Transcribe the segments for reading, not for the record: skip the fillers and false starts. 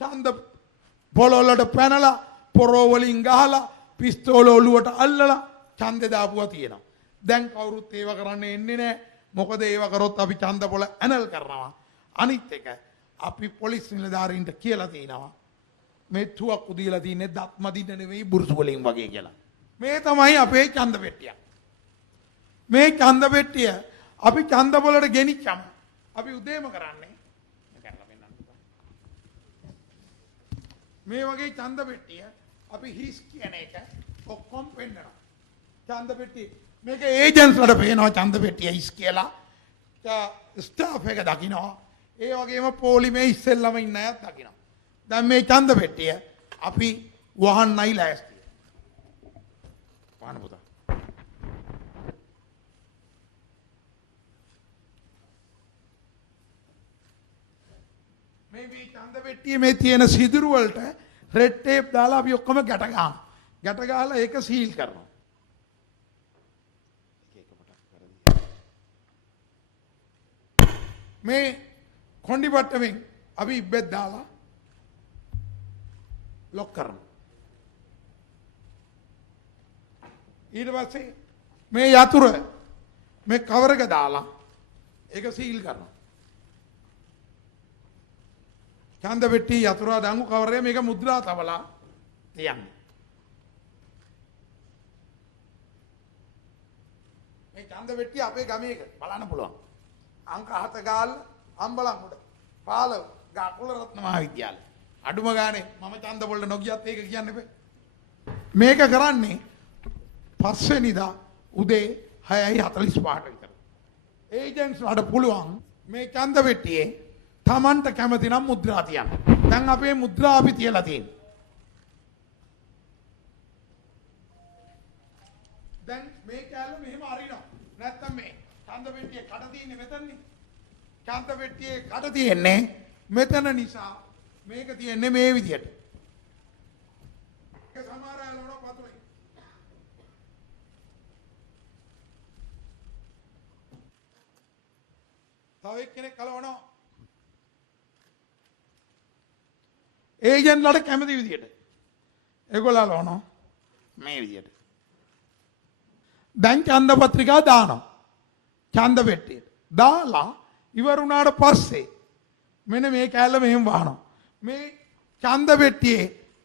ඡන්ද පොළොවලට පැනලා පොරෝ වලින් ගහලා පිස්තෝල ඔලුවට අල්ලලා ඡන්දේ දාපුවා තියෙනවා. දැන් කවුරුත් ඒව කරන්න එන්නේ නැහැ. මොකද ඒව කරොත් අපි ඡන්ද පොළ ඇනල් කරනවා. අනිත් එක අපි පොලිස් නිලධාරීන්ට කියලා තියෙනවා මේ තුවක්කු දීලා තින්නේ දත් මදින්න නෙවෙයි බුරුසු වලින් වගේ කියලා. මේ තමයි අපේ ඡන්ද පෙට්ටිය. මේ ඡන්ද පෙට්ටිය අපි ඡන්ද පොළට ගෙනිච්චම අපි උදේම කරන්නේ මේ වගේ ඡන්ද පෙට්ටිය අපි හිස් කියන එක ඔක්කොම පෙන්නනවා. ඡන්ද පෙට්ටිය මේක ඒජන්ට්ස්ලට පේනවා ඡන්ද පෙට්ටිය හිස් කියලා. ස්ටාෆ් එක දකිනවා. ඒ වගේම පොලිමේ ඉස්සෙල්ලම ඉන්න අයත් දකිනවා. දැන් මේ ඡන්ද පෙට්ටිය අපි වහන්නයි ලෑස්ති. පාන පුතා. මේ ඡන්ද පෙට්ටියේ මේ තියෙන සිදුරු වලට රෙඩ් ටේප් දාලා අපි ඔක්කොම ගැට ගන්නවා. ගැට ගහලා ඒක සීල් කරනවා. මේ කොණ්ඩි පට්ටමින් අපි ඉබ්බෙත් දාලා ලොක් කරනවා. ඊට පස්සේ මේ යතුර මේ කවර් එක දාලා ඒක සීල් කරනවා. ඡන්ද පෙට්ටිය යතුර දාමු කවරේ මේක මුද්‍රා තවලා තියන්නේ. මේ ඡන්ද පෙට්ටිය අපේ ගමේ බලන්න පුළුවන්. අංක 7 ගාල් අම්බලන්ගොඩ 15 ගාකුල රත්න මහාවිද්‍යාලය. අඩුම ගානේ මම ඡන්ද පොළට නොගියත් ඒක කියන්න එපා. මේක කරන්නේ පස්වෙනිදා උදේ 6:45ට විතර. ඒජන්ට්ස් වලට පුළුවන් මේ ඡන්ද පෙට්ටියේ තමන්ට කැමති නම් මුද්‍රා තියන්න. දැන් අපේ මුද්‍රා අපි තියලා තියෙනවා. දැන් මේ කැල්ල මෙහෙම අරිනවා. නැත්තම් මේ ඡන්ද පෙට්ටියේ කඩ තියෙන්නේ මෙතනනේ. ඡන්ද පෙට්ටියේ කඩ තියෙන්නේ මෙතන නිසා මේක තියෙන්නේ මේ විදියට. ඒක සමහර අය ලොඩ පතුලේ. තව එක්කෙනෙක් කලවනවා. ඒජන්ට්ලට කැමති විදියට. ඒගොල්ලෝ ලවනවා මේ විදියට. දැන් ඡන්ද පත්‍රිකා දානවා. ඡන්ද පෙට්ටියට. දාලා ඉවර වුණාට පස්සේ මෙන්න මේ කෑල්ල මෙහෙම වහනවා. මේ ඡන්ද පෙට්ටියේ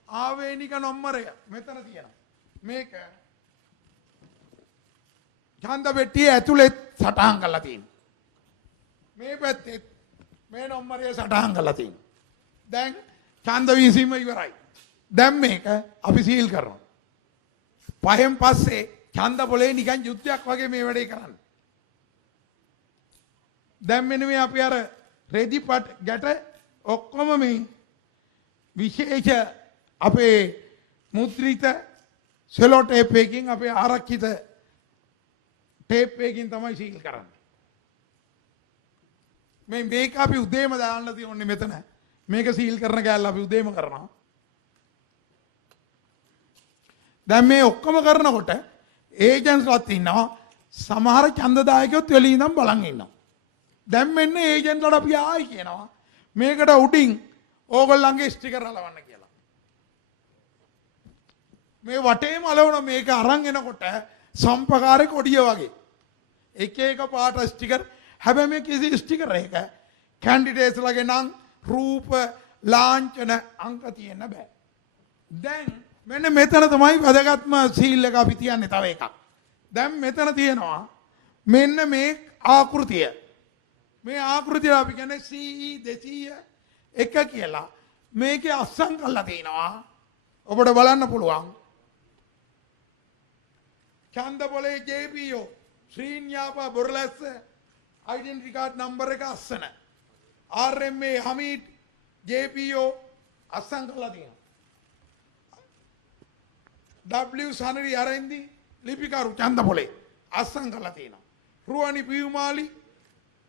ආවේනික නම්බරය මෙතන තියෙනවා. මේක ඡන්ද පෙට්ටියේ ඇතුලේ සටහන් කරලා තියෙනවා. මේ පැත්තේ මේ නම්බරය සටහන් කරලා තියෙනවා. දැන් ඡන්ද වීසීම ඉවරයි. දැන් මේක අපි සීල් කරනවා. පහෙන් පස්සේ ඡන්ද පොලේ නිකන් යුද්ධයක් වගේ මේ වැඩේ කරන්නේ. දැන් මෙන්න මේ අපි අර රෙදි පට ගැට ඔක්කොම මේ විශේෂ අපේ මුද්‍රිත සෙලෝ ටේප් එකකින් අපේ ආරක්ෂිත ටේප් එකකින් තමයි සීල් කරන්නේ. මේක අපි උදේම දාන්න තියෙන්නේ මෙතන. මේක සීල් කරන කෑල්ල අපි උදේම කරනවා. දැන් මේ ඔක්කොම කරනකොට ඒජන්ට්ස්වත් ඉන්නවා. සමහර ඡන්දදායකයොත් වෙලින් ඉඳන් බලන් ඉන්නවා. දැන් මෙන්න ඒජන්ට්ලට අපි ආයි කියනවා මේකට උඩින් ඕගොල්ලන්ගේ ස්ටිකර් හලවන්න කියලා. මේ වටේම අලවන මේක අරන් එනකොට සම්පකාරේ කොඩිය වගේ. එක එක පාට ස්ටිකර්. හැබැයි මේ කිසි ස්ටිකර් එක කැන්ඩිඩේට්ස්ලගේ නම් රූප ලාංඡන අංක තියෙන්න බෑ. දැන් මෙන්න මෙතන තමයි වැදගත්ම සීල් එක අපි තියන්නේ තව එකක්. දැන් මෙතන තියෙනවා මෙන්න මේ ආකෘතිය. මේ ආකෘතිය අපි කියන්නේ CE 201 කියලා. මේකේ අස්සම් කරලා තිනවා. ඔබට බලන්න පුළුවන්. ඡන්ද පොලේ JPO ශ්‍රීන්‍යාපා බොරලැස්ස ඩෙන්ටිටි කාඩ් නම්බර් එක අස්සන. RMA හමීඩ් JPO අස්සම් කරලා තියෙනවා. W සනරි අරෙන්දි ලිපිකරු ඡන්ද පොලේ අස්සම් කරලා තියෙනවා. රුවනි පියුමාලි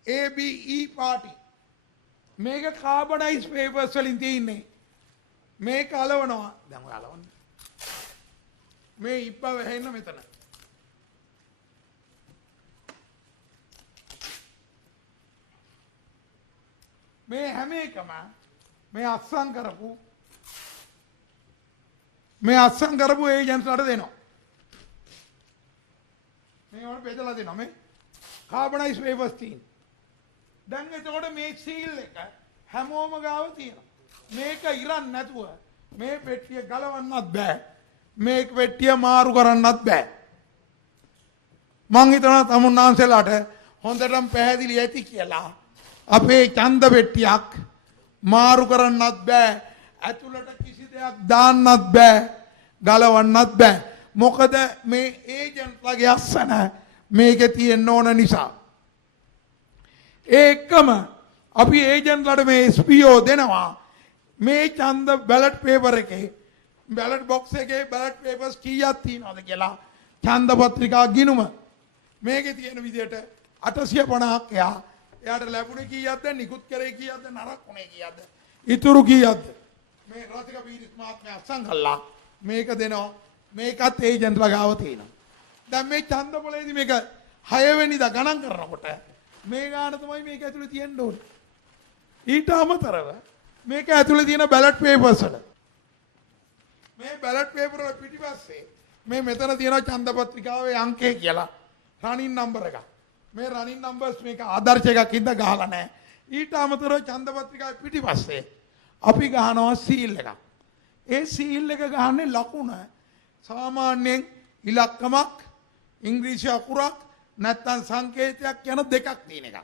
ABE පාටි මේක කාබනයිස් පේපර්ස් වලින් තියෙන්නේ. මේක අලවනවා. දැන් ඔය අලවන්න. මේ ඉබ්බ වැහෙන්න මෙතන. මේ හැම එකම මේ අස්සම් කරපු ඒජන්ට්ස්ලාට දෙනවා. මේවට බෙදලා දෙනවා මේ කාබනයිස් වේවර්ස් තියෙන. දැන් එතකොට මේ සීල් එක හැමෝම ගාව තියෙනවා. මේක ඉරන් නැතුව මේ පෙට්ටිය ගලවන්නත් බෑ. මේ පෙට්ටිය මාරු කරන්නත් බෑ. මං හිතනවා තමුන්නාන්සලාට හොඳටම පැහැදිලි ඇති කියලා. අපේ ඡන්ද පෙට්ටියක් මාරු කරන්නත් බෑ. ඇතුළට කිසි දෙයක් දාන්නත් බෑ. ගලවන්නත් බෑ. මොකද මේ ඒජන්ට්ලාගේ අස්සන මේකේ තියෙන්න ඕන නිසා. ඒකම අපි ඒජන්ට්ලාට මේ SPO දෙනවා. මේ ඡන්ද බැලට් පේපර් එකේ බැලට් බොක්ස් එකේ බැලට් පේපර්ස් කීයක් තියෙනවද කියලා ඡන්ද පත්‍රිකා ගිණුම මේකේ තියෙන විදිහට 850ක් එයාට ලැබුණේ කීයක්ද නිකුත් කරේ කීයක්ද නරක උනේ කීයක්ද ඉතුරු කීයක්ද මේ රසික පීරිස් මහත්මයා සංකල්ලා මේක දෙනවා. මේකත් ඒජන්ට්ලා ගාව තියෙනවා. දැන් මේ ඡන්ද පොලේදී මේක 6 වෙනිදා ගණන් කරනකොට මේ ගාන තමයි මේක ඇතුලේ තියෙන්න ඕනේ. ඊට අමතරව මේක ඇතුලේ තියෙන බැලට් පේපර්ස් වල මේ බැලට් පේපර් වල පිටිපස්සේ මේ මෙතන තියෙන ඡන්ද පත්‍රිකාවේ අංකය කියලා රනින් නම්බර් එක. මේ රනින් නම්බර්ස් මේක ආදර්ශ එකක් ඉඳ ගහලා නැහැ. ඊට අමතරව ඡන්ද පත්‍රිකාවේ පිටිපස්සේ අපි ගහනවා සීල් එකක්. ඒ සීල් එක ගහන්නේ ලකුණ සාමාන්‍යයෙන් ඉලක්කමක් ඉංග්‍රීසි අකුරක් නැත්නම් සංකේතයක් යන දෙකක් තියෙන එක.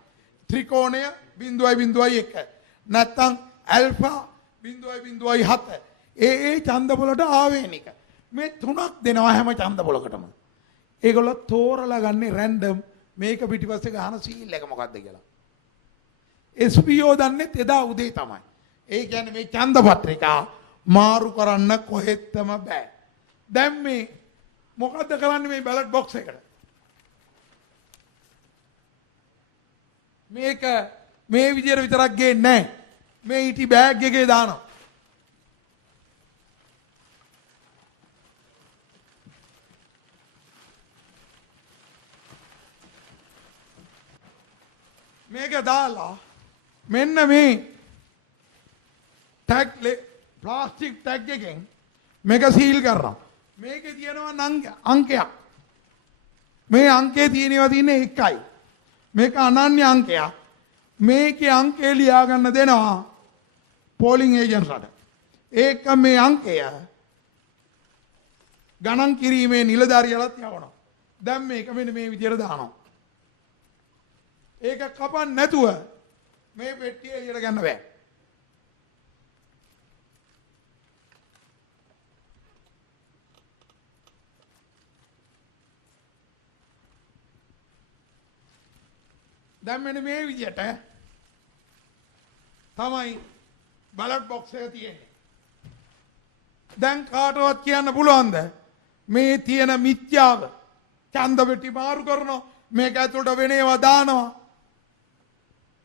ත්‍රිකෝණය 0.01 නැත්නම් ඇල්ෆා 0.07 ඒ ඡන්ද පොලට ආවේනික. මේ තුනක් දෙනවා හැම ඡන්ද පොලකටම. ඒගොල්ලෝ තෝරලා ගන්නේ රැන්ඩම් මේක පිටිපස්සේ ගහන සීල් එක මොකක්ද කියලා. SPO දන්නේ එදා උදේ තමයි. ඒ කියන්නේ මේ ඡන්ද පත්‍රිකා මාරු කරන්න කොහෙත්ම බෑ. දැන් මේ මොකද්ද කරන්නේ මේ බැලට් බොක්ස් එකට? මේක මේ විදියට විතරක් ගේන්නේ නැහැ. මේ ඉටි බෑග් එකේ දානවා. මේක දාලා මෙන්න මේ ටැග් ප්ලාස්ටික් ටැග් එකෙන් මේක සීල් කරනවා. මේකේ තියෙනවා අංකයක්. මේ අංකේ තියෙනවා තියෙන්නේ 1යි. මේක අනන්‍ය අංකයක්. මේකේ අංකය ලියා ගන්න දෙනවා පෝලිං ඒජන්ට්ලාට. ඒක මේ අංකය ගණන් කිරීමේ නිලධාරියලත් යවනවා. දැන් මේක මෙන්න මේ විදියට දානවා. ඒක කපන්න නැතුව මේ පෙට්ටිය එළියට ගන්න බෑ. දැන් මෙන්න මේ විදියට තමයි බැලට් බොක්ස් එක තියෙන්නේ. දැන් කාටවත් කියන්න පුළුවන්ද මේ තියෙන මිත්‍යාව? ඡන්ද පෙට්ටි මාරු කරනවා මේක ඇතුළට වෙන ඒවා දානවා.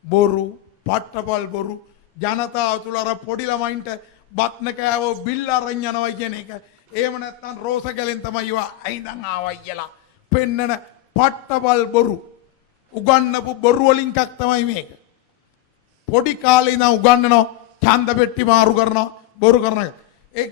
බොරු, පට්ටපල් බොරු. ජනතාව තුල අර පොඩි ළමයින්ට බත්න කෑවෝ බිල් අරන් යනවා කියන එක. එහෙම නැත්නම් රෝස ගැලෙන් තමයි ඒවා අයිඳන් ආවයි කියලා පෙන්නන පට්ටපල් බොරු. උගන්නපු බොරු වලින් එකක් තමයි මේක. පොඩි කාලේ ඉඳන් උගන්නනවා ඡන්ද පෙට්ටි මාරු කරනවා බොරු කරන එක.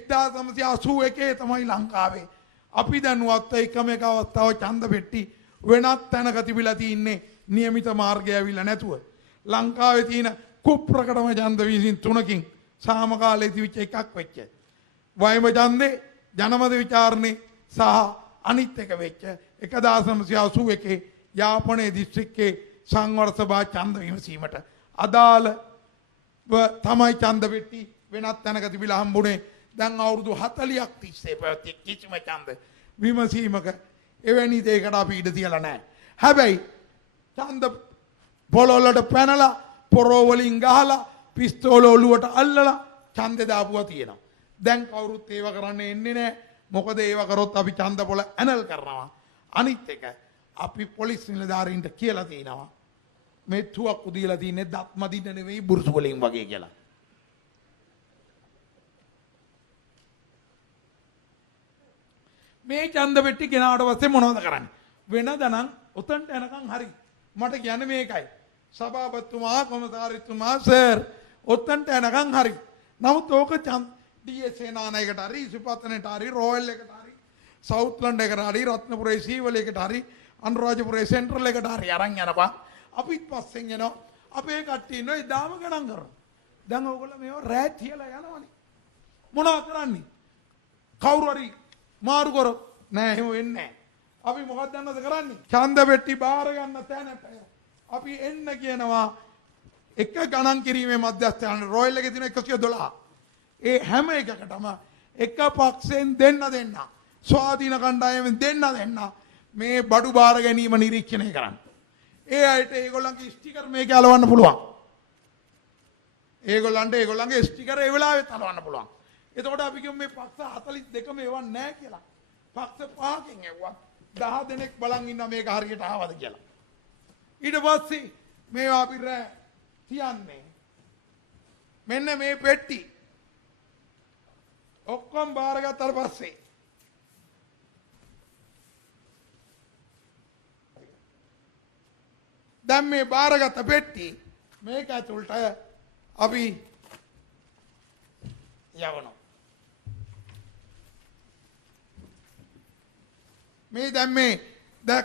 1981 තමයි ලංකාවේ අපි දැනුවත් එකම එක අවස්ථාව ඡන්ද පෙට්ටි වෙනත් තැනක තිබිලා තින්නේ નિયમિત මාර්ගය ඇවිල්ලා නැතුව. ලංකාවේ තියෙන කුප්‍රකටම ඡන්ද වීසින් 3කින් සාමකාලයේ තිබිච්ච එකක් වෙච්ච. වයඹ ඡන්දේ ජනමත විචාරණේ සහ අනිත් එක වෙච්ච 1981 යාපනයේ දිස්ත්‍රික්කයේ සංවර්ධ සභා ඡන්ද විමසීමට අදාළ තමයි ඡන්ද පෙට්ටි වෙනත් තැනක තිබිලා හම්බුනේ. දැන් අවුරුදු 40ක් තිස්සේ පැවති කිසිම ඡන්ද විමසීමක එවැනි දෙයකට අපි ඉඩ තියලා නැහැ. හැබැයි ඡන්ද පොළොල්ලට පැනලා පොරෝ වලින් ගහලා පිස්තෝල ඔලුවට අල්ලලා ඡන්දේ දාපුවා තියෙනවා. දැන් කවුරුත් ඒව කරන්න එන්නේ නැහැ. මොකද ඒව කරොත් අපි ඡන්ද පොළ ඇනල් කරනවා. අනිත් එක අපි පොලිස් නිලධාරීන්ට කියලා තියෙනවා මේ තුවක්කු දීලා තින්නේ දත් මදින්න නෙවෙයි බුරුසු වලින් වගේ කියලා. මේ ඡන්ද පෙට්ටි ගෙනාවට පස්සේ මොනවද කරන්නේ? වෙනදනම් උතන්ට එනකන් හරි. මට කියන්නේ මේකයි. සභාපතිතුමා කොමසාරිතුමා සර් උතන්ට එනකන් හරි. නමුත් ඕක ඩීඑස් සේනානායකට හරි ඉසිපතනට හරි රෝයල් එකට හරි සවුත්ලන්ඩ් එකට හරි රත්නපුරේ සීවල එකට හරි අනුරාධපුරේ සෙන්ට්‍රල් එකට හරි අරන් යනපන් අපිත් පස්සෙන් එනවා අපේ කට්ටිය ඉන්නවා එදාම ගණන් කරනවා දැන් ඕගොල්ලෝ මේව රෑ තියලා යනවනේ මොනවා කරන්නේ කවුරු හරි මාරු කරොත් නෑ එහෙම වෙන්නේ නෑ අපි මොකක්ද දන්නවද කරන්නේ ඡන්ද පෙට්ටි බාර ගන්න තැනට අපි එන්න කියනවා එක ගණන් කිරීමේ මධ්‍යස්ථාන රොයල් එකේ තියෙන 112 ඒ හැම එකකටම එක පක්ෂෙන් දෙන්න ස්වාධීන කණ්ඩායමෙන් දෙන්න මේ බඩු බාර ගැනීම නිරීක්ෂණය කරන්න. ඒ අයට ඒගොල්ලන්ගේ ස්ටිකර් මේක අලවන්න පුළුවන්. ඒගොල්ලන්ගේ ස්ටිකර් ඒ වෙලාවෙත් අලවන්න පුළුවන්. එතකොට අපි කියමු මේ පක්ෂ 42ම එවන්නේ නැහැ කියලා. පක්ෂ පහකින් එවුවා 10 දෙනෙක් බලන් ඉන්න මේක හරියට ආවද කියලා. ඊට පස්සේ මේවා අපි තියන්නේ මෙන්න මේ පෙට්ටි ඔක්කොම බාරගත්තාට පස්සේ දැන් මේ බාරගත්ත පෙට්ටි මේක ඇතුළට අපි යවනවා මේ දැන්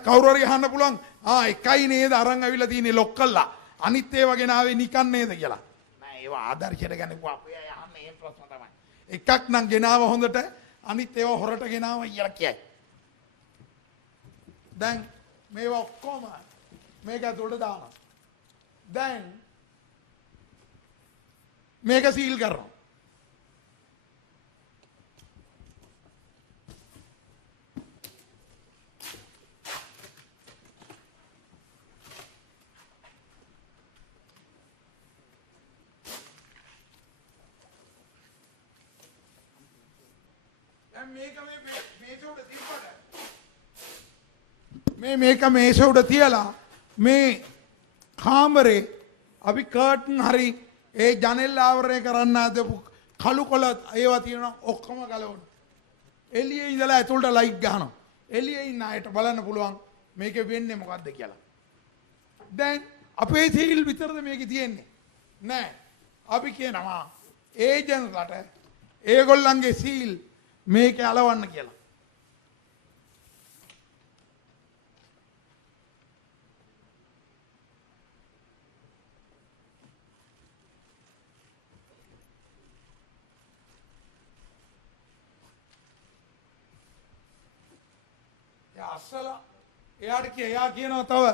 කවුරු හරි අහන්න පුළුවන් එකයි නේද අරන් අවිලා තියෙන්නේ ලොක් කළා අනිත් ඒවා ගෙනාවේ නිකන් නේද කියලා නෑ ඒවා ආදර්ශයට ගන්නකෝ අපේ අය අහන්නේ මේ ප්‍රශ්න තමයි එකක් නම් ගෙනාව හොඳට අනිත් ඒවා හොරට ගෙනාව කියලා කියයි දැන් මේවා ඔක්කොම මේක ඇතුළට දානවා දැන් මේක සීල් කරනවා මේක මේස උඩ තියලා මේ කාමරේ අපි කර්ටන් හරි ඒ ජනෙල් ආවරණය කරන්න හදපු කළු කොළ ඒවා තියෙනවා ඔක්කොම ගලවන්න. එළියේ ඉඳලා ඇතුළට ලයිට් ගහනවා. එළියේ ඉන්න අයට බලන්න පුළුවන් මේකේ වෙන්නේ මොකද්ද කියලා. දැන් අපේ සීල් විතරද මේකේ තියෙන්නේ? නෑ. අපි කියනවා ඒජන්ට්ලට ඒගොල්ලන්ගේ සීල් මේක අලවන්න කියලා. අස්සලා එයා කියනවා තව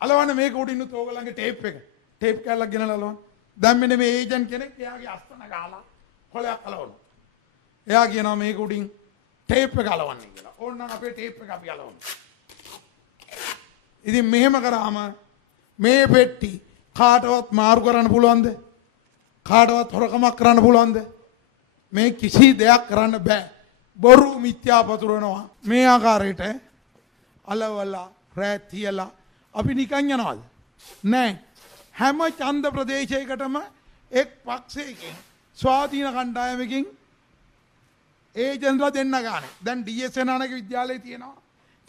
අලවන්න මේක උඩින්නුත් ඕගොල්ලන්ගේ ටේප් කැල්ලක් ගෙනලා අලවන්න. දැන් මෙන්න මේ ඒජන්ට් කෙනෙක් එයාගේ අස්තන ගහලා කොලයක් අලවනවා. එයා කියනවා මේක උඩින් ටේප් එක අලවන්නේ කියලා. ඕනනම් අපේ ටේප් එක අපි අලවනවා. ඉතින් මෙහෙම කරාම මේ පෙට්ටි කාටවත් මාරු කරන්න පුළුවන්ද? කාටවත් හොරකමක් කරන්න පුළුවන්ද? මේ කිසි දෙයක් කරන්න බෑ. බොරු මිත්‍යා පතුරවනවා. මේ ආකාරයට අලවලා රෑ තියලා අපි නිකන් යනවද? නෑ. හැම ඡන්ද ප්‍රදේශයකටම එක් පක්ෂයකින් ස්වාධීන කණ්ඩායමකින් ඒජන්ට්ලා දෙන්න ගානේ. දැන් ඩීඑස් සේනානායක විද්‍යාලයේ තියෙනවා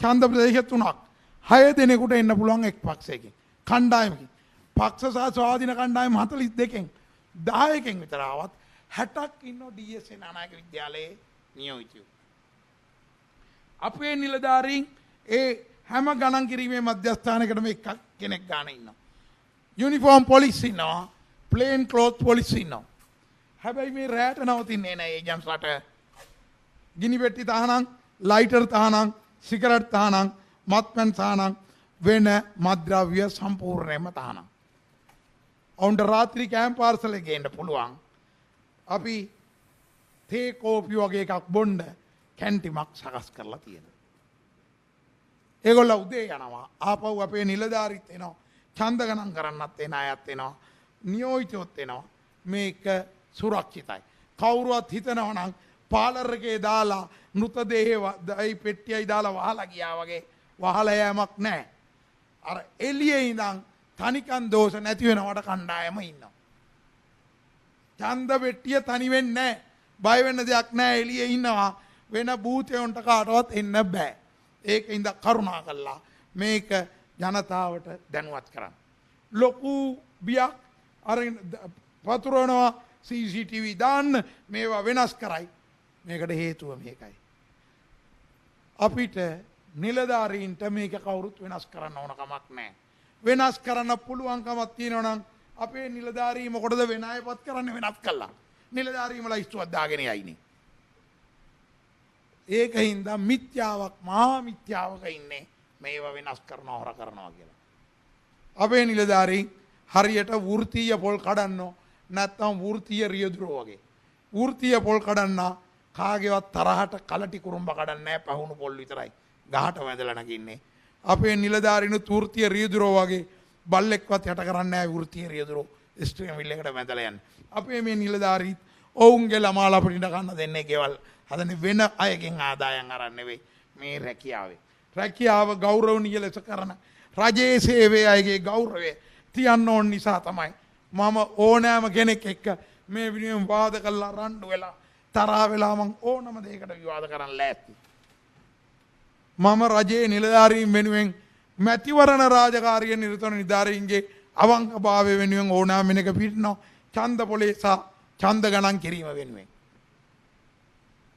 ඡන්ද ප්‍රදේශ 3ක්. 6 දෙනෙකුට එන්න පුළුවන් එක් පක්ෂයකින්. කණ්ඩායමකින්. පක්ෂ සහ ස්වාධීන කණ්ඩායම 42කින් 10කින් විතර ආවත් 60ක් ඉන්නෝ ඩීඑස් සේනානායක විද්‍යාලයේ නියෝජිතයෝ. අපේ නිලධාරීන් ඒ හැම ගණන් කිරීමේ මධ්‍යස්ථානයකටම එකක් කෙනෙක් ගාන ඉන්නවා. යුනිෆෝම් පොලිස් ඉන්නවා. ප්ලේන් ක්ලෝත් පොලිස් ඉන්නවා. හැබැයි මේ රැට නවතින්නේ නැහැ ඒජන්ට්ස්ලාට. ගිනි පෙට්ටි තහනම්, ලයිටර් තහනම්, සිගරට් තහනම්, මත්පැන් තහනම්, වෙන මත්ද්‍රව්‍ය සම්පූර්ණයෙන්ම තහනම්. ඔවුන්ට රාත්‍රී කෑම් පාර්සලේ ගේන්න පුළුවන්. අපි තේ කෝපි වගේ එකක් බොන්න කැන්ටිමක් සකස් කරලා තියෙනවා. ඒගොල්ලෝ උදේ යනවා. ආපහු අපේ නිලධාරීත් එනවා. ඡන්ද ගණන් කරන්නත් එන අයත් එනවා. නියෝජිතයොත් එනවා. මේක සුරක්ෂිතයි. කවුරුවත් හිතනවා නම් පාලර් එකේ දාලා මෘතදේහය පෙට්ටියයි දාලා වහලා ගියා වගේ වහලා යෑමක් නැහැ. අර එළියේ ඉඳන් තනිකන් දෝෂ නැති වෙනවට කණ්ඩායම ඉන්නවා. ඡන්ද පෙට්ටිය තනි වෙන්නේ නැහැ. බය වෙන්න දෙයක් නැහැ. එළියේ ඉන්නවා. වෙන භූතයන්ට කාටවත් එන්න බෑ. ඒකින්ද කරුණා කළා මේක ජනතාවට දැනුවත් කරන්න. ලොකු බියක් අර වතුරනවා CCTV දාන්න මේවා වෙනස් කරයි. මේකට හේතුව මේකයි. අපිට නිලධාරීන්ට මේක කවුරුත් වෙනස් කරන්න ඕන කමක් නැහැ. වෙනස් කරන්න පුළුවන්කමක් තියෙනවා නම් අපේ නිලධාරී මොකටද වෙන අයපත් කරන්න වෙනස් කළා. නිලධාරීම ලයිස්තුවක් දාගෙන යයිනේ. ඒකින්ද මිත්‍යාවක් මහා මිත්‍යාවක ඉන්නේ මේවා වෙනස් කරනවා හොර කරනවා කියලා. අපේ නිලධාරීන් හරියට වෘත්තීය පොල් කඩන්නෝ නැත්නම් වෘත්තීය රියදුරෝ වගේ. වෘත්තීය පොල් කඩන්න කාගේවත් තරහට කලටි කුරුම්බ කඩන්නේ නැහැ පහුණු පොල් විතරයි. ගහට වැදලා නගින්නේ. අපේ නිලධාරීනුත් වෘත්තීය රියදුරෝ වගේ බල්ලෙක්වත් යට කරන්නේ නැහැ වෘත්තීය රියදුරෝ ස්ට්‍රීම් විල් එකට වැදලා යන්නේ. අපේ මේ නිලධාරීත් ඔවුන්ගේ ළමාලා අපිට ඉඳ ගන්න දෙන්නේ ගෙවල් හදන්නේ වෙන අයගෙන් ආදායම් අරන් නෙවෙයි මේ රැකියාවේ. රැකියාව ගෞරවණීය ලෙස කරන රජයේ සේවයේ අයගේ ගෞරවය තියන්න ඕන නිසා තමයි මම ඕනෑම කෙනෙක් එක්ක මේ විදිහෙන් වාද කරලා රණ්ඩු වෙලා තරහ වෙලා මං ඕනම දෙයකට විවාද කරන්න ලෑස්ති. මම රජයේ නිලධාරීන් වෙනුවෙන් මැතිවරණ රාජකාරිය නිරත වන නිලධාරීන්ගේ අවංකභාවය වෙනුවෙන් ඕනෑම කෙනෙක් පිටිනවා ඡන්ද පොලේ සහ ඡන්ද ගණන් කිරීම වෙනුවෙන්.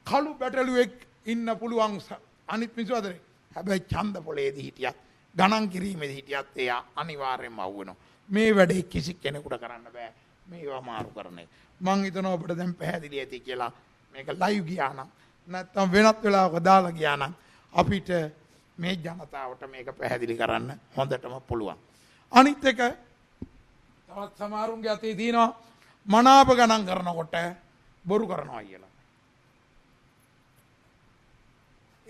කළු බැටළුවෙක් ඉන්න පුළුවන් අනිත් මිනිස්සු අතරේ. හැබැයි ඡන්ද පොලේදී හිටියත් ගණන් කිරීමේදී හිටියත් එයා අනිවාර්යෙන්ම අහුවෙනවා. මේ වැඩේ කිසි කෙනෙකුට කරන්න බෑ. මේවා මාරු කරන එක. මං හිතනවා ඔබට දැන් පැහැදිලි ඇති කියලා මේක ලයිව් ගියා නම් නැත්නම් වෙනත් වෙලාවක දාලා ගියා නම් අපිට මේ ජනතාවට මේක පැහැදිලි කරන්න හොඳටම පුළුවන්. අනිත් එක තවත් සමහරුන්ගේ අතේ තියෙනවා මනාප ගණන් කරනකොට බොරු කරනවා කියලා.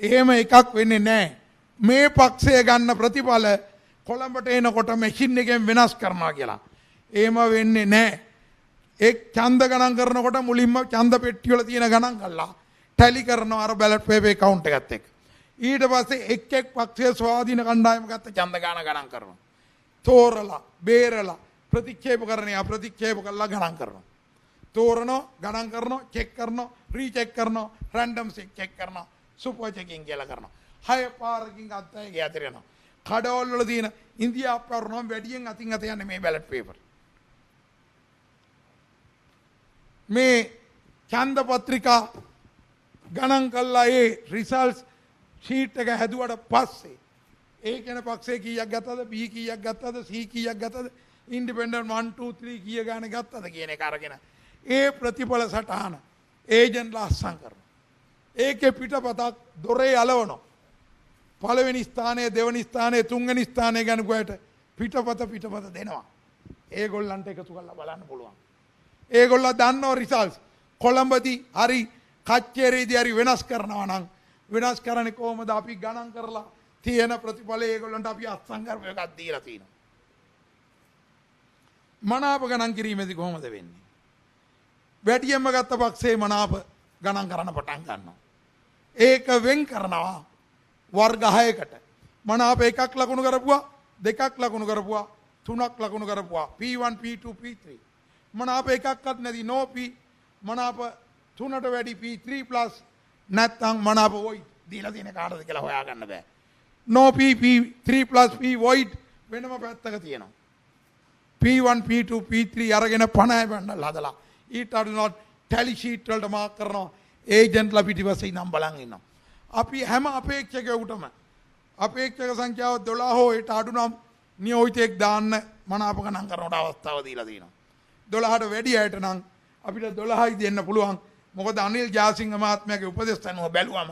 එහෙම එකක් වෙන්නේ නැහැ. මේ පක්ෂය ගන්න ප්‍රතිඵල කොළඹට එනකොට මැෂින් එකෙන් වෙනස් කරනවා කියලා. එහෙම වෙන්නේ නැහැ. එක් ඡන්ද ගණන් කරනකොට මුලින්ම ඡන්ද පෙට්ටිය වල තියෙන ගණන් කළා ටැලි කරනවා අර බැලට් පේපර් account එකත් එක්ක. ඊට පස්සේ එක් එක් පක්ෂයේ ස්වාධීන කණ්ඩායම ගත්ත ඡන්ද ගණන් කරනවා. තෝරලා බේරලා ප්‍රතික්ෂේප කරන්නේ අප්‍රතික්ෂේප කළා ගණන් කරනවා. තෝරනවා ගණන් කරනවා චෙක් කරනවා රීචෙක් කරනවා රැන්ඩම් චෙක් කරනවා සුපර් චෙකින් කියලා කරනවා. 6 පාරකින් අත්තයි යතර යනවා. කඩවල වල තියෙන ඉන්දියාප් කරනවා වැඩියෙන් අතින් අත යන්නේ මේ බැලට් පේපර්. මේ ඡන්ද පත්‍රිකා ගණන් කළා ඒ රිසල්ට්ස් ෂීට් එක හැදුවට පස්සේ ඒ කෙන පක්ෂේ කීයක් ගත්තද B කීයක් ගත්තද C කීයක් ගත්තද ඉන්ඩිපෙන්ඩන්ට් 1 2 3 කීය ගාන ගත්තද කියන එක අරගෙන ඒ ප්‍රතිඵල සටහන ඒජන්ට්ලා අස්සම් කරනවා. ඒකේ පිටපතක් දොරේ අලවනවා. පළවෙනි ස්ථානය දෙවෙනි ස්ථානය තුන්වෙනි ස්ථානය ගනුගයට පිටපත දෙනවා. ඒගොල්ලන්ට එකතු කරලා බලන්න පුළුවන්. ඒගොල්ලෝ දන්නව රිසල්ට්ස් කොළඹදී හරි කච්චේරීදී හරි වෙනස් කරනවා නම් වෙනස් කරන්නේ කොහොමද අපි ගණන් කරලා තියෙන ප්‍රතිඵල ඒගොල්ලන්ට අපි අත්සන් කරපු එකක් දීලා තියෙනවා. මනාප ගණන් කිරීමේදී කොහොමද වෙන්නේ? වැඩියෙන්ම ගත්ත පක්ෂේ මනාප ගණන් කරන්න පටන් ගන්නවා. ඒක වෙන් කරනවා වර්ග 6කට. මනාප එකක් ලකුණු කරපුවා දෙකක් ලකුණු කරපුවා තුනක් ලකුණු කරපුවා P1 P2 P3. මනාප එකක්වත් නැති no P මනාප 3ට වැඩි P3 plus නැත්නම් මනාප void දීලා තියෙන කාටද කියලා හොයාගන්න බෑ. no P P3 plus P void වෙනම පැත්තක තියෙනවා. P1 P2 P3 අරගෙන 50 බණ්ඩල් හදලා ඊට අඩුනොත් ටැලි ෂීට් වලට මාක් කරනවා ඒජන්ට්ලා පිටිපස්සේ ඉඳන් බලන් ඉන්නවා. අපි හැම අපේක්ෂකයෙකුටම අපේක්ෂක සංඛ්‍යාව 12 හෝ ඊට අඩු නම් නියෝජිතෙක් දාන්න මනාප ගණන් කරනට අවස්ථාව දීලා තියෙනවා. 12ට වැඩි අයට නම් අපිට 12යි දෙන්න පුළුවන්. මොකද අනිල් ජාසිංහ මහත්මයාගේ උපදෙස් අනුව බැලුවම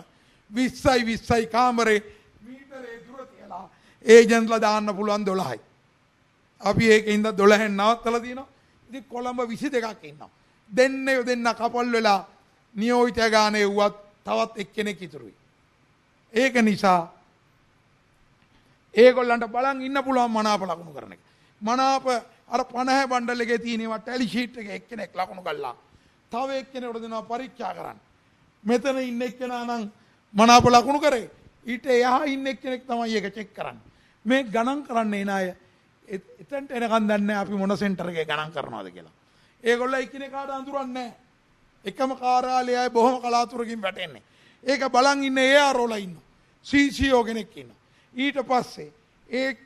20යි කාමරේ මීටරේ දුර තියලා ඒජන්ට්ලා දාන්න පුළුවන් 12යි. අපි ඒකින්ද 12න් නවත්තලා තියෙනවා. ඉතින් කොළඹ 22ක් ඉන්නවා. දෙන්න කපල් වෙලා නියෝජිතය ගානේ වුවත් තවත් එක්කෙනෙක් ඉතුරුයි. ඒක නිසා ඒගොල්ලන්ට බලන් ඉන්න පුළුවන් මනාප ලකුණු කරන එක. මනාප අර 50 බණ්ඩල් එකේ තියෙනවා ටැලි ෂීට් එකේ එක්කෙනෙක් ලකුණු කළා. තව එක්කෙනෙකුට දෙනවා පරීක්ෂා කරන්න. මෙතන ඉන්න එක්කෙනා නම් මනාප ලකුණු කරේ. ඊට එහා ඉන්න එක්කෙනෙක් තමයි ඒක චෙක් කරන්නේ. මේ ගණන් කරන්නේ නාය එතනට එනකන් දන්නේ අපි මොන සෙන්ටර් එකේ ගණන් කරනවද කියලා. ඒගොල්ලෝ එකිනෙකාට අඳුරන්නේ නැහැ. එකම කාර්යාලයයි බොහොම කලාතුරකින් වැටෙන්නේ. ඒක බලන් ඉන්නේ ඒ ආරෝලා ඉන්නවා. CCO කෙනෙක් ඉන්නවා. ඊට පස්සේ ඒ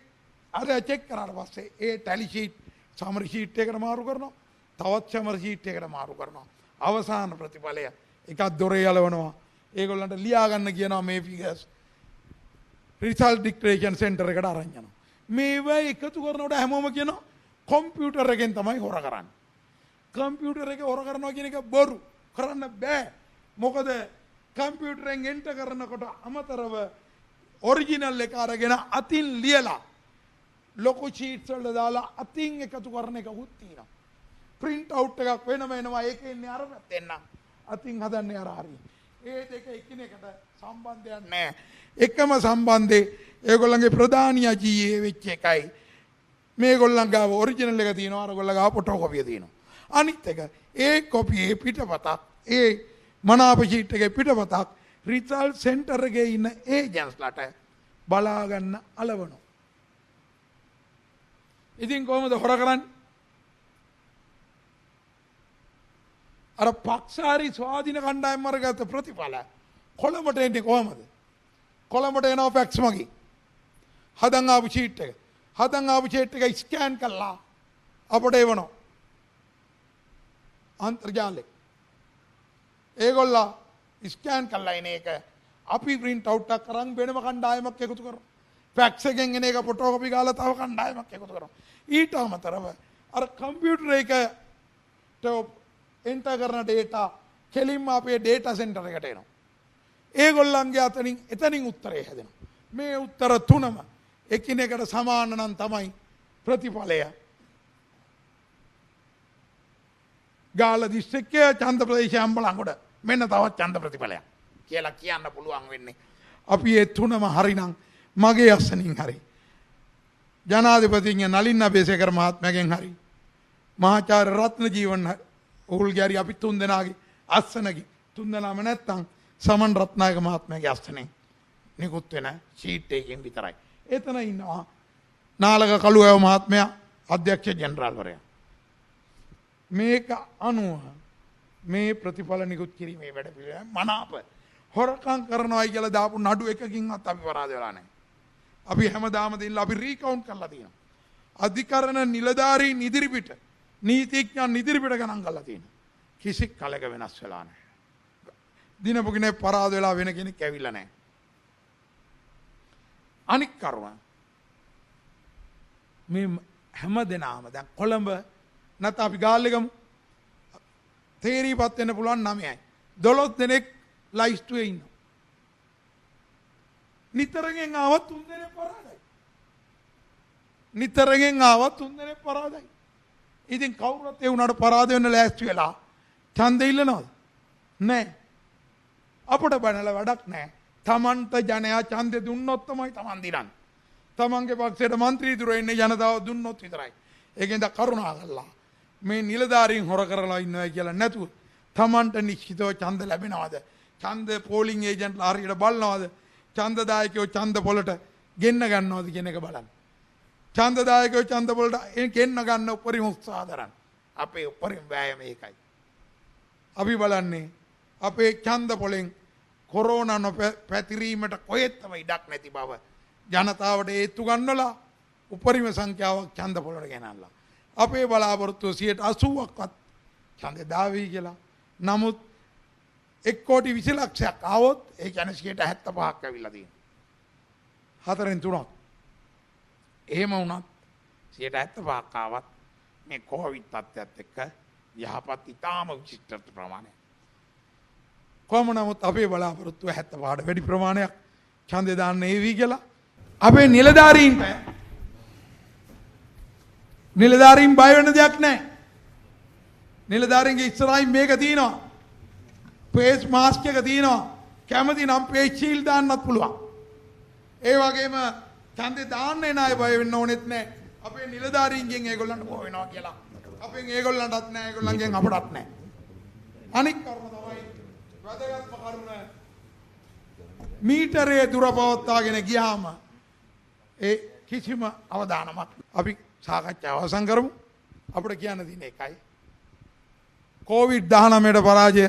අර චෙක් කරාට පස්සේ ඒ ටැලි ෂීට් සමරි ෂීට් එකට මාරු කරනවා. තවත් සැමර ෂීට් එකකට මාරු කරනවා. අවසාන ප්‍රතිඵලය එකක් දොරේ යලවනවා. ඒගොල්ලන්ට ලියා ගන්න කියනවා මේ ෆිගර්ස්. රිසල්ට් ඩික්ටේෂන් සෙන්ටර් එකට අරන් යනවා. මේවා එකතු කරනකොට හැමෝම කියනවා කම්පියුටර් එකෙන් තමයි හොර කරන්නේ. කම්පියුටර් එක හොර කරනවා කියන එක බොරු. කරන්න බෑ. මොකද කම්පියුටරෙන් එන්ටර් කරනකොට අමතරව ඔරිජිනල් එක අරගෙන අතින් ලියලා ලොකු ෂීට්ස් වල දාලා අතින් එකතු කරන එකකුත් තියෙනවා. print out එකක් වෙනම එනවා. ඒකේ ඉන්නේ අර පැත්තෙන් නම් අතින් හදන්නේ අර හරිය. ඒ දෙක එකිනෙකට සම්බන්ධයක් නැහැ. එකම සම්බන්ධේ ඒගොල්ලන්ගේ ප්‍රධානියා ජීයේ වෙච්ච එකයි. මේගොල්ලන් ගාව ඔරිජිනල් එක තියෙනවා. අරගොල්ලෝ ගාව ෆොටෝ කොපිය තියෙනවා. අනිත් එක ඒ කොපියේ පිටපතක් ඒ මනාප ෂීට් එකේ පිටපතක් රිසල්ට් සෙන්ටර් එකේ ඉන්න ඒජන්ට්ස්ලාට බලා ගන්න අලවනවා. ඉතින් කොහොමද හොර කරන්නේ? අර පක්ෂාරි ස්වාධීන කණ්ඩායම් වර්ගගත ප්‍රතිඵල කොළඹට එන්නේ කොහමද? කොළඹට එනවා ෆැක්ස් මගින්. හදන් ආපු ෂීට් එක. හදන් ආපු ෂීට් එක ස්කෑන් කරලා අපට එවනවා. අන්තර්ජාලේ. ඒගොල්ලා ස්කෑන් කරලා එන එක අපි print out එකක් කරන් වෙනම කණ්ඩායමක් එකතු කරනවා. ෆැක්ස් එකෙන් එන එක ෆොටෝ කොපි ගාලා තව කණ්ඩායමක් එකතු කරනවා. ඊට අමතරව අර කම්පියුටර් එකට එන්ටර් කරන ඩේටා කෙලින්ම අපේ ඩේටා සෙන්ටර් එකට එනවා. ඒගොල්ලන්ගේ අතනින් එතනින් උත්තරේ හැදෙනවා. මේ උත්තර තුනම එකිනෙකට සමාන නම් තමයි ප්‍රතිඵලය. ගාල්ල දිස්ත්‍රික්කයේ ඡන්ද ප්‍රදේශය අම්බලන්ගොඩ මෙන්න තවත් ඡන්ද ප්‍රතිඵලයක් කියලා කියන්න පුළුවන් වෙන්නේ. අපි ඒ තුනම හරිනම් මගේ අස්සනින් හරි. ජනාධිපතිගේ නලින් අබේසේකර මහත්මයාගෙන් හරි. මහාචාර්ය රත්නජීවන් උහුල්ගෑරි අපි තුන් දෙනාගේ අස්සනගේ තුන් දෙනාම නැත්තම් සමන් රත්නායක මහත්මයාගේ අස්සනේ නිකුත් වෙන ෂීට් එකකින් විතරයි. එතන ඉන්නවා නාලක කළුවැව මහත්මයා අධ්‍යක්ෂ ජෙනරාල්වරයා. මේක අනුව මේ ප්‍රතිඵල නිකුත් කිරීමේ වැඩ පිළිවෙල මනාප හොරකම් කරනවායි කියලා දාපු නඩු එකකින්වත් අපි පරාද වෙලා නැහැ. අපි හැමදාම දෙilla අපි රීකවුන්ට් කරලා තියෙනවා. අධිකරණ නිලධාරීන් ඉදිරිපිට නීතිඥයන් ඉදිරිපිට ගණන් කරලා තියෙනවා. කිසි කලක වෙනස් වෙලා නැහැ. දිනපු කෙනෙක් පරාද වෙලා වෙන කෙනෙක් ඇවිල්ලා නැහැ. අනික් කරුණ මේ හැම දෙනාම දැන් කොළඹ නැත්නම් අපි ගාල්ලේගමු තේරීපත් වෙන්න පුළුවන් 9යි 12 දෙනෙක් ලයිස්ට්ුවේ ඉන්නවා. නිතරගෙන් ආවත් 3 දෙනෙක් පරාදයි. නිතරගෙන් ආවත් 3 දෙනෙක් පරාදයි. ඉතින් කවුරුත් ඒ උනාට පරාද වෙන්න ලෑස්ති වෙලා ඡන්දෙ ඉල්ලනවද? නැහැ. අපට බනලා වැඩක් නැහැ. තමන්ට ජනයා ඡන්දෙ දුන්නොත් තමයි තමන් දිනන්නේ. තමන්ගේ පක්ෂයට മന്ത്രിතුරු ඉන්නේ ජනතාව දුන්නොත් විතරයි. ඒකෙන්ද කරුණා කළා. මේ නිලධාරීන් හොර කරලා ඉන්නවා කියලා නැතුව තමන්ට නිශ්චිතව ඡන්ද ලැබෙනවද? ඡන්ද පෝලිං ඒජන්ට්ලා හරියට බලනවද? ඡන්දදායකයෝ ඡන්ද පොලට ගෙන්න ගන්නවද කියන එක බලන්න. ඡන්දදායකයෝ ඡන්ද පොලට ගෙන්න ගන්න උපරිම උත්සාහ දරන්න. අපේ උපරිම වෑයම ඒකයි. අපි බලන්නේ අපේ ඡන්ද පොලෙන් කොරෝනා නොපැතිරීමට කොහෙත්ම ඉඩක් නැති බව ජනතාවට ඒත්තු ගන්නලා උපරිම සංඛ්‍යාවක් ඡන්ද පොලට ගෙනල්ලා. අපේ බලාපොරොත්තුව 80%ක්වත් ඡන්දේ දාවි කියලා. නමුත් 1,20,00,000ක් ආවොත් ඒ කියන්නේ 75%ක් ඇවිල්ලා තියෙනවා. 4න් 3ක්. එහෙම වුණත් 75%ක් ආවත් මේ කොවිඩ් තත්ත්වයට එක්ක යහපත් ඉතාම විශිෂ්ට ප්‍රමාණයක්. කොහොම නමුත් අපේ බලාපොරොත්තුව 75ට වැඩි ප්‍රමාණයක් ඡන්දේ දාන්න ඒවි කියලා. අපේ නිලධාරීන් බය වෙන දෙයක් නැහැ. නිලධාරීන්ගේ ඉස්සරහින් මේක තියෙනවා. ෆේස් මාස්ක් එක තියෙනවා. කැමති නම් ෆේස් ෂීල්ඩ් දාන්නත් පුළුවන්. ඒ වගේම ඡන්දේ දාන්න එන අය බය වෙන්න ඕනෙත් නැහැ. අපේ නිලධාරීන්ගෙන් ඒගොල්ලන්ට බෝ වෙනවා කියලා. අපෙන් ඒගොල්ලන්ටත් නැහැ, ඒගොල්ලන්ගෙන් අපටත් නැහැ. අනික් කරුණ තමයි වැදගත්ම කරුණ මීටරයේ දුර පවත්වාගෙන ගියාම ඒ කිසිම අවදානමක් අපි සාකච්ඡාව අවසන් කරමු. අපිට කියන්න තියෙන එකයි කොවිඩ් 19ට පරාජය